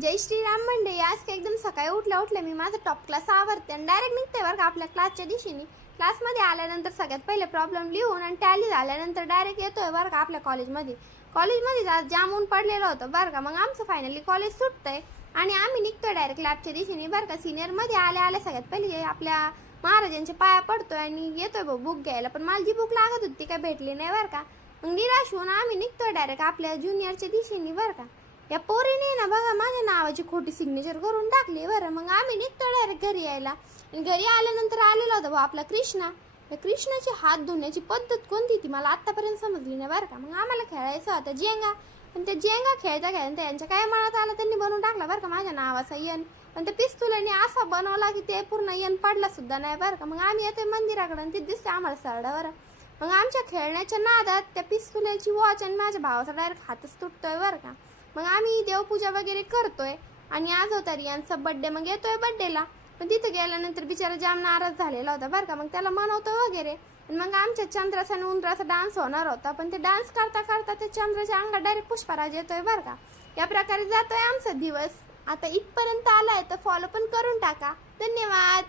जय श्रीराम मंडळी. आज काय एकदम सकाळी उठल्या मी माझा टॉप क्लास आवरते आणि डायरेक्ट निघते बरं का आपल्या क्लासच्या दिशेने. क्लासमध्ये आल्यानंतर सगळ्यात पहिले प्रॉब्लेम लिहून आणि टॅली झाल्यानंतर डायरेक्ट येतोय बरं का आपल्या कॉलेजमध्ये आज जाम ऊन पडलेलं होतं बरं का. मग आमचं फायनली कॉलेज सुटतंय आणि आम्ही निघतोय डायरेक्ट लॅबच्या दिशेने बरं का. सिनियरमध्ये आल्या सगळ्यात पहिले आपल्या महाराजांच्या पाया पडतोय आणि येतोय बुक घ्यायला. पण मला जी बुक लागत होती ती काय भेटली नाही बरं का. मग निराश होऊन आम्ही निघतोय डायरेक्ट आपल्या ज्युनियरच्या दिशेने बरं का. या पोरीने ना बघा माझ्या नावाची खोटी सिग्नेचर करून टाकली बरं. मग आम्ही निघतो डायरेक्ट घरी यायला. आणि घरी आल्यानंतर आलेला होता भाऊ आपला कृष्णा. त्या कृष्णाची हात धुण्याची पद्धत कोणती ती मला आत्तापर्यंत समजली नाही बरं का. मग आम्हाला खेळायचं होतं जेंगा. पण ते जेंगा खेळता यांच्या काय मनात आलं त्यांनी बनवून टाकला बरं का माझ्या नावाचा यन. पण त्या पिस्तुलाने असा बनवला की ते पूर्ण यन पडला सुद्धा नाही बरं का. मग आम्ही येतोय मंदिराकडे आणि ते दिसते आम्हाला सरडावर. मग आमच्या खेळण्याच्या नादात त्या पिस्तुलाची वॉच आणि माझ्या भावाचा डायरेक्ट हातच तुटतोय बरं का. मग आम्ही देवपूजा वगैरे करतोय आणि आज होता रियांचा बड्डे. मग येतोय बड्डेला. पण तिथे गेल्यानंतर बिचारा जाम नाराज झालेला होता बरं का. मग त्याला मनवतो वगैरे. आणि मग आमच्या चंद्राचा आणि उंदराचा डान्स होणार होता. पण ते डान्स करता करता त्या चंद्राच्या अंगात डायरेक्ट पुष्पराज येतोय बरं का. या प्रकारे जातोय आमचा दिवस. आता इथपर्यंत आलाय तर फॉलो पण करून टाका. धन्यवाद.